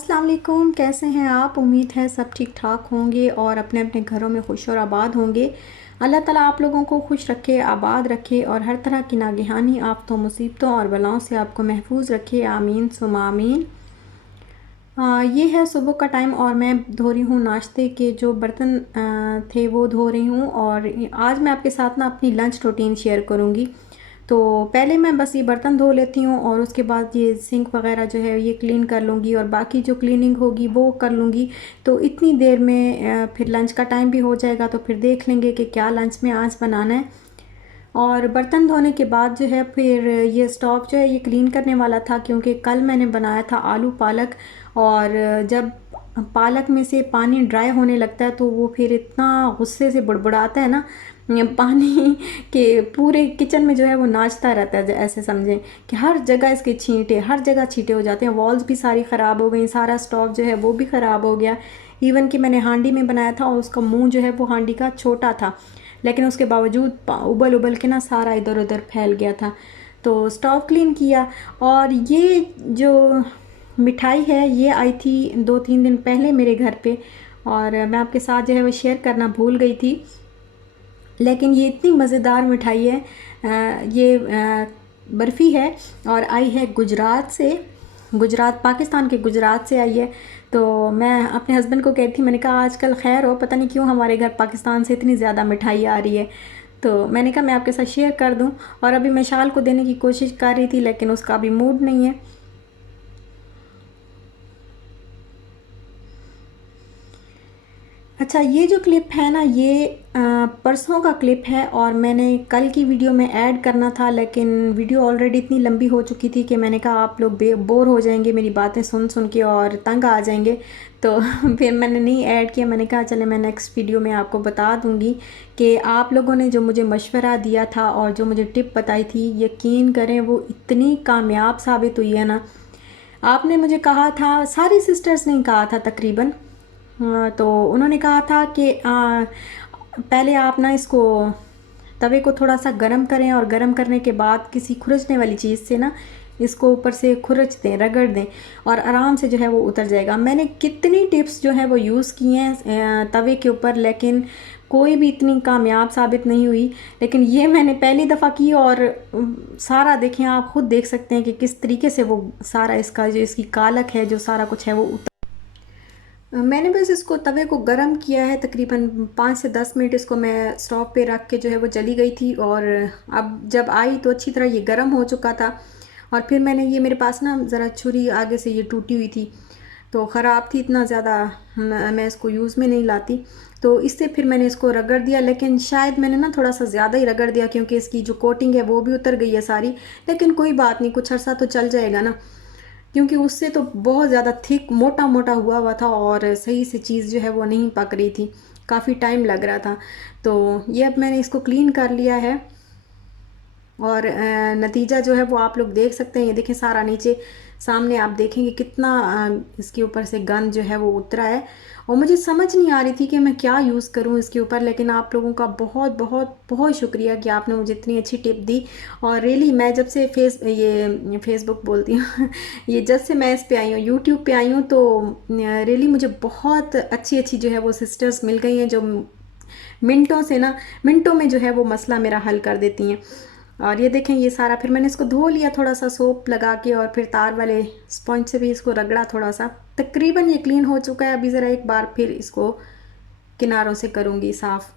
अस्सलाम वालेकुम। कैसे हैं आप? उम्मीद है सब ठीक ठाक होंगे और अपने अपने घरों में खुश और आबाद होंगे। अल्लाह ताला आप लोगों को खुश रखे, आबाद रखे और हर तरह की नागहानी आफ़तों, मुसीबतों और बलाओं से आपको महफूज रखे। आमीन सुम्मा आमीन। ये है सुबह का टाइम और मैं धो रही हूँ नाश्ते के जो बर्तन थे वो धो रही हूँ। और आज मैं आपके साथ ना अपनी लंच रूटीन शेयर करूँगी। तो पहले मैं बस ये बर्तन धो लेती हूँ और उसके बाद ये सिंक वगैरह जो है ये क्लीन कर लूँगी और बाकी जो क्लीनिंग होगी वो कर लूँगी। तो इतनी देर में फिर लंच का टाइम भी हो जाएगा, तो फिर देख लेंगे कि क्या लंच में आज बनाना है। और बर्तन धोने के बाद जो है फिर ये स्टोव जो है ये क्लीन करने वाला था, क्योंकि कल मैंने बनाया था आलू पालक। और जब पालक में से पानी ड्राई होने लगता है तो वो फिर इतना गुस्से से बुड़बुड़ाता है ना, पानी के पूरे किचन में जो है वो नाचता रहता है। ऐसे समझें कि हर जगह इसके छींटे, हर जगह छींटे हो जाते हैं। वॉल्स भी सारी ख़राब हो गई, सारा स्टोव जो है वो भी ख़राब हो गया। इवन कि मैंने हांडी में बनाया था और उसका मुंह जो है वो हांडी का छोटा था, लेकिन उसके बावजूद उबल उबल के ना सारा इधर उधर फैल गया था। तो स्टोव क्लीन किया। और ये जो मिठाई है ये आई थी 2-3 दिन पहले मेरे घर पे, और मैं आपके साथ जो है वो शेयर करना भूल गई थी। लेकिन ये इतनी मज़ेदार मिठाई है। ये बर्फ़ी है और आई है गुजरात से। गुजरात, पाकिस्तान के गुजरात से आई है। तो मैं अपने हस्बैंड को कहती थी, मैंने कहा आजकल खैर हो, पता नहीं क्यों हमारे घर पाकिस्तान से इतनी ज़्यादा मिठाई आ रही है। तो मैंने कहा मैं आपके साथ शेयर कर दूं। और अभी मैं शाल को देने की कोशिश कर रही थी, लेकिन उसका अभी मूड नहीं है। अच्छा, ये जो क्लिप है ना ये परसों का क्लिप है और मैंने कल की वीडियो में ऐड करना था, लेकिन वीडियो ऑलरेडी इतनी लंबी हो चुकी थी कि मैंने कहा आप लोग बोर हो जाएंगे मेरी बातें सुन सुन के और तंग आ जाएंगे। तो फिर मैंने नहीं ऐड किया। मैंने कहा चले मैं नेक्स्ट वीडियो में आपको बता दूंगी कि आप लोगों ने जो मुझे मशवरा दिया था और जो मुझे टिप बताई थी, यकीन करें वो इतनी कामयाब साबित हुई है ना। आपने मुझे कहा था, सारी सिस्टर्स ने कहा था तकरीबन। तो उन्होंने कहा था कि पहले आप ना इसको तवे को थोड़ा सा गरम करें और गरम करने के बाद किसी खुरचने वाली चीज़ से ना इसको ऊपर से खुरच दें, रगड़ दें और आराम से जो है वो उतर जाएगा। मैंने कितनी टिप्स जो है वो यूज़ की हैं तवे के ऊपर, लेकिन कोई भी इतनी कामयाब साबित नहीं हुई। लेकिन ये मैंने पहली दफ़ा की और सारा देखें, आप खुद देख सकते हैं कि किस तरीके से वो सारा इसका जो इसकी कालक है, जो सारा कुछ है वो मैंने बस इसको तवे को गरम किया है। तकरीबन 5 से 10 मिनट इसको मैं स्टोव पे रख के जो है वो चली गई थी। और अब जब आई तो अच्छी तरह ये गरम हो चुका था। और फिर मैंने ये, मेरे पास ना ज़रा छुरी आगे से ये टूटी हुई थी तो ख़राब थी, इतना ज़्यादा मैं इसको यूज़ में नहीं लाती। तो इससे फिर मैंने इसको रगड़ दिया, लेकिन शायद मैंने ना थोड़ा सा ज़्यादा ही रगड़ दिया क्योंकि इसकी जो कोटिंग है वो भी उतर गई है सारी। लेकिन कोई बात नहीं, कुछ अर्सा तो चल जाएगा ना, क्योंकि उससे तो बहुत ज़्यादा थिक मोटा मोटा हुआ हुआ था और सही से चीज़ जो है वो नहीं पक रही थी, काफ़ी टाइम लग रहा था। तो ये अब मैंने इसको क्लीन कर लिया है और नतीजा जो है वो आप लोग देख सकते हैं। ये देखें सारा नीचे सामने आप देखेंगे कितना इसके ऊपर से गंद जो है वो उतरा है। और मुझे समझ नहीं आ रही थी कि मैं क्या यूज़ करूं इसके ऊपर, लेकिन आप लोगों का बहुत बहुत बहुत शुक्रिया कि आपने मुझे इतनी अच्छी टिप दी। और रियली मैं जब से फेसबुक बोलती हूँ ये जब से मैं इस पे आई हूँ, यूट्यूब पे आई हूँ, तो रियली मुझे बहुत अच्छी अच्छी जो है वो सिस्टर्स मिल गई हैं जो मिनटों से ना, मिनटों में जो है वो मसला मेरा हल कर देती हैं। और ये देखें ये सारा फिर मैंने इसको धो लिया थोड़ा सा सोप लगा के, और फिर तार वाले स्पंज से भी इसको रगड़ा थोड़ा सा। तकरीबन ये क्लीन हो चुका है। अभी ज़रा एक बार फिर इसको किनारों से करूँगी साफ़।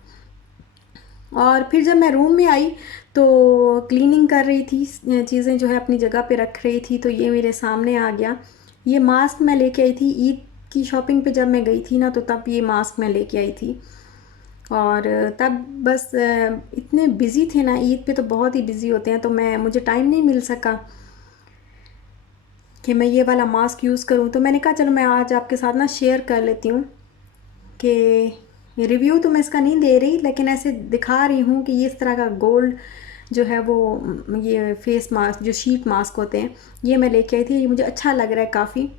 और फिर जब मैं रूम में आई तो क्लीनिंग कर रही थी, चीज़ें जो है अपनी जगह पे रख रही थी, तो ये मेरे सामने आ गया। ये मास्क मैं लेके आई थी ईद की शॉपिंग पे, जब मैं गई थी ना तो तब ये मास्क मैं लेके आई थी। और तब बस इतने बिज़ी थे ना, ईद पे तो बहुत ही बिज़ी होते हैं, तो मुझे टाइम नहीं मिल सका कि मैं ये वाला मास्क यूज़ करूं। तो मैंने कहा चलो मैं आज आपके साथ ना शेयर कर लेती हूँ कि रिव्यू तो मैं इसका नहीं दे रही, लेकिन ऐसे दिखा रही हूँ कि ये इस तरह का गोल्ड जो है वो ये फेस मास्क, जो शीट मास्क होते हैं, ये मैं लेके आई थी। ये मुझे अच्छा लग रहा है काफ़ी।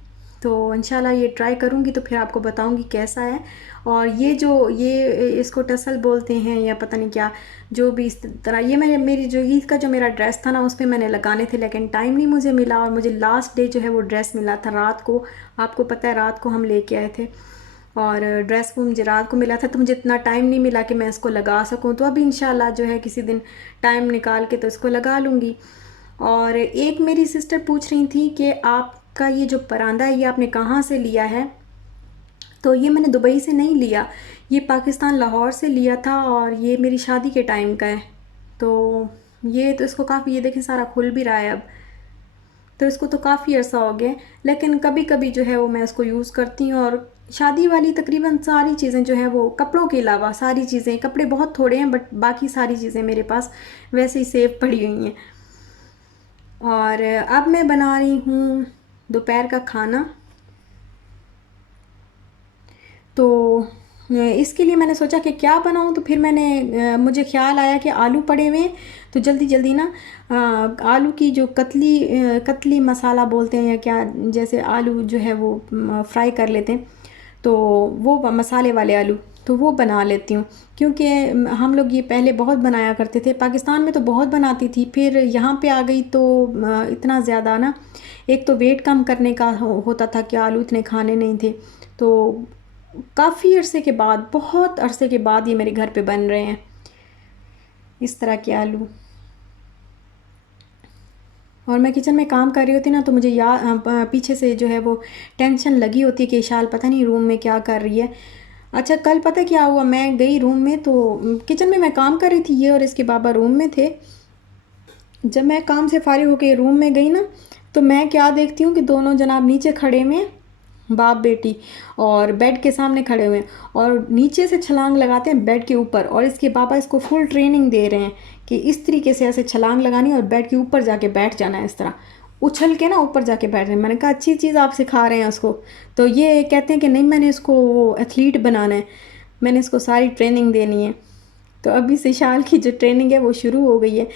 तो इंशाल्लाह ये ट्राई करूँगी तो फिर आपको बताऊँगी कैसा है। और ये इसको टसल बोलते हैं या पता नहीं क्या, जो भी इस तरह, ये मेरी जो ईद का जो मेरा ड्रेस था ना उस पर मैंने लगाने थे, लेकिन टाइम नहीं मुझे मिला। और मुझे लास्ट डे जो है वो ड्रेस मिला था रात को, आपको पता है रात को हम लेके आए थे, और ड्रेस वो मुझे रात को मिला था, तो मुझे इतना टाइम नहीं मिला कि मैं इसको लगा सकूं। तो अभी इंशाल्लाह जो है किसी दिन टाइम निकाल के तो इसको लगा लूँगी। और एक मेरी सिस्टर पूछ रही थी कि आपका ये जो परांदा है ये आपने कहाँ से लिया है। तो ये मैंने दुबई से नहीं लिया, ये पाकिस्तान लाहौर से लिया था, और ये मेरी शादी के टाइम का है। तो ये तो इसको काफ़ी, ये देखें सारा खुल भी रहा है अब, तो इसको तो काफ़ी अर्सा हो गया, लेकिन कभी कभी जो है वो मैं इसको यूज़ करती हूँ। और शादी वाली तकरीबन सारी चीज़ें जो है वो, कपड़ों के अलावा सारी चीज़ें, कपड़े बहुत थोड़े हैं बट बाकी सारी चीज़ें मेरे पास वैसे ही सेफ पड़ी हुई हैं। और अब मैं बना रही हूँ दोपहर का खाना। तो इसके लिए मैंने सोचा कि क्या बनाऊं, तो फिर मुझे ख्याल आया कि आलू पड़े हुए हैं, तो जल्दी जल्दी ना आलू की जो कतली मसाला बोलते हैं या क्या, जैसे आलू जो है वो फ्राई कर लेते हैं, तो वो मसाले वाले आलू, तो वो बना लेती हूँ। क्योंकि हम लोग ये पहले बहुत बनाया करते थे, पाकिस्तान में तो बहुत बनाती थी, फिर यहाँ पे आ गई तो इतना ज़्यादा ना, एक तो वेट कम करने का होता था कि आलू इतने खाने नहीं थे, तो काफ़ी अरसे के बाद, बहुत अरसे के बाद ये मेरे घर पे बन रहे हैं इस तरह के आलू। और मैं किचन में काम कर रही होती ना, तो मुझे पीछे से जो है वो टेंशन लगी होती है कि शाल पता नहीं रूम में क्या कर रही है। अच्छा, कल पता क्या हुआ, मैं गई रूम में, तो किचन में मैं काम कर रही थी, ये और इसके बाबा रूम में थे। जब मैं काम से फारिग होकर रूम में गई ना, तो मैं क्या देखती हूँ कि दोनों जनाब नीचे खड़े हुए हैं, बाप बेटी, और बेड के सामने खड़े हुए हैं, और नीचे से छलांग लगाते हैं बेड के ऊपर, और इसके पापा इसको फुल ट्रेनिंग दे रहे हैं कि इस तरीके से ऐसे छलांग लगानी और बेड के ऊपर जाके बैठ जाना है, इस तरह उछल के ना ऊपर जाके बैठ रहे हैं। मैंने कहा अच्छी चीज़ आप सिखा रहे हैं उसको। तो ये कहते हैं कि नहीं, मैंने इसको एथलीट बनाना है, मैंने इसको सारी ट्रेनिंग देनी है। तो अभी से शाल की जो ट्रेनिंग है वो शुरू हो गई है।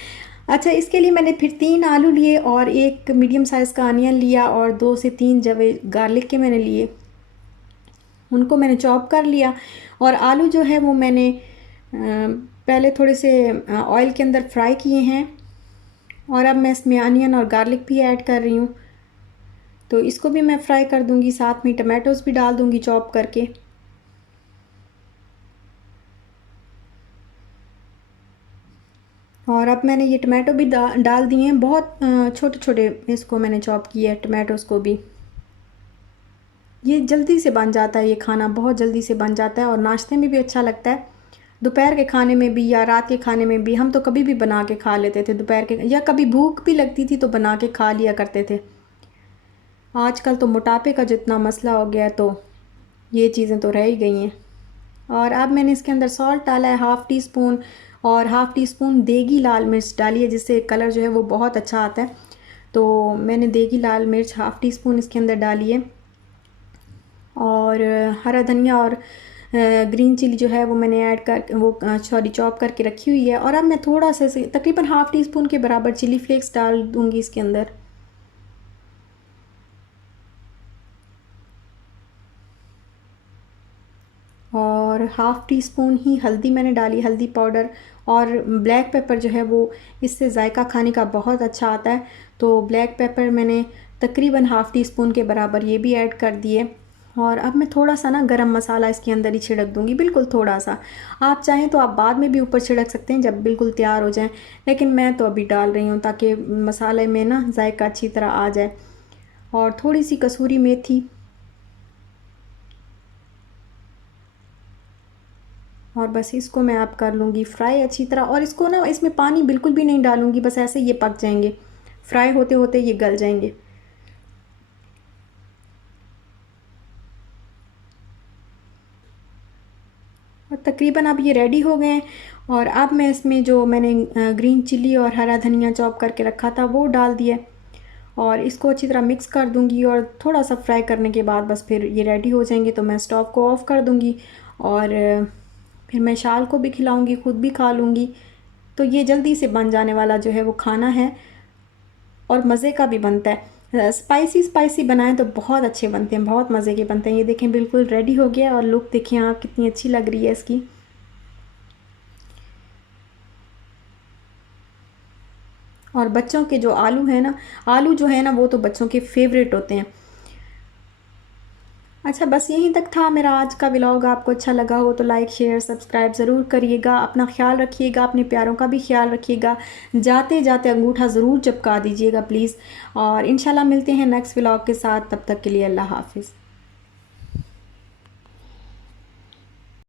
अच्छा, इसके लिए मैंने फिर 3 आलू लिए और एक मीडियम साइज़ का अनियन लिया और 2 से 3 जवे गार्लिक के मैंने लिए, उनको मैंने चॉप कर लिया। और आलू जो है वो मैंने पहले थोड़े से ऑयल के अंदर फ्राई किए हैं, और अब मैं इसमें अनियन और गार्लिक भी ऐड कर रही हूँ, तो इसको भी मैं फ्राई कर दूँगी, साथ में टमाटोज़ भी डाल दूँगी चॉप करके। और अब मैंने ये टमाटो भी डाल दिए हैं, बहुत छोटे छोटे इसको मैंने चॉप किया है टमाटोज़ को भी। ये जल्दी से बन जाता है, ये खाना बहुत जल्दी से बन जाता है और नाश्ते में भी अच्छा लगता है, दोपहर के खाने में भी या रात के खाने में भी। हम तो कभी भी बना के खा लेते थे दोपहर के, या कभी भूख भी लगती थी तो बना के खा लिया करते थे। आजकल तो मोटापे का जितना मसला हो गया, तो ये चीज़ें तो रह ही गई हैं। और अब मैंने इसके अंदर सॉल्ट डाला है हाफ़ टी स्पून, और हाफ़ टी स्पून देगी लाल मिर्च डाली है, जिससे कलर जो है वो बहुत अच्छा आता है। तो मैंने देगी लाल मिर्च हाफ़ टी स्पून इसके अंदर डाली है, और हरा धनिया और ग्रीन चिली जो है वो मैंने ऐड कर वो सॉरी चॉप करके रखी हुई है। और अब मैं थोड़ा सा तकरीबन हाफ़ टी स्पून के बराबर चिली फ्लेक्स डाल दूँगी इसके अंदर। और हाफ़ टी स्पून ही हल्दी मैंने डाली, हल्दी पाउडर। और ब्लैक पेपर जो है वो, इससे जायका खाने का बहुत अच्छा आता है, तो ब्लैक पेपर मैंने तकरीबन हाफ़ टी स्पून के बराबर ये भी ऐड कर दिए। और अब मैं थोड़ा सा ना गरम मसाला इसके अंदर ही छिड़क दूँगी, बिल्कुल थोड़ा सा। आप चाहें तो आप बाद में भी ऊपर छिड़क सकते हैं जब बिल्कुल तैयार हो जाए, लेकिन मैं तो अभी डाल रही हूँ ताकि मसाले में ना जायका अच्छी तरह आ जाए। और थोड़ी सी कसूरी मेथी, और बस इसको मैं अब कर लूँगी फ्राई अच्छी तरह। और इसको ना, इसमें पानी बिल्कुल भी नहीं डालूँगी, बस ऐसे ये पक जाएंगे, फ्राई होते होते ये गल जाएंगे। और तकरीबन अब ये रेडी हो गए हैं। और अब मैं इसमें जो मैंने ग्रीन चिली और हरा धनिया चॉप करके रखा था वो डाल दिया, और इसको अच्छी तरह मिक्स कर दूँगी। और थोड़ा सा फ्राई करने के बाद बस फिर ये रेडी हो जाएंगे, तो मैं स्टोव को ऑफ़ कर दूँगी। और फिर मैं शाल को भी खिलाऊँगी, ख़ुद भी खा लूँगी। तो ये जल्दी से बन जाने वाला जो है वो खाना है, और मज़े का भी बनता है। स्पाइसी स्पाइसी बनाएं तो बहुत अच्छे बनते हैं, बहुत मज़े के बनते हैं। ये देखें बिल्कुल रेडी हो गया और लुक देखिए आप कितनी अच्छी लग रही है इसकी। और बच्चों के जो आलू है ना, आलू जो है ना वो तो बच्चों के फेवरेट होते हैं। अच्छा बस यहीं तक था मेरा आज का व्लॉग। आपको अच्छा लगा हो तो लाइक शेयर सब्सक्राइब ज़रूर करिएगा। अपना ख्याल रखिएगा, अपने प्यारों का भी ख्याल रखिएगा। जाते जाते अंगूठा ज़रूर चिपका दीजिएगा प्लीज़। और इंशाल्लाह मिलते हैं नेक्स्ट व्लॉग के साथ, तब तक के लिए अल्लाह हाफिज़।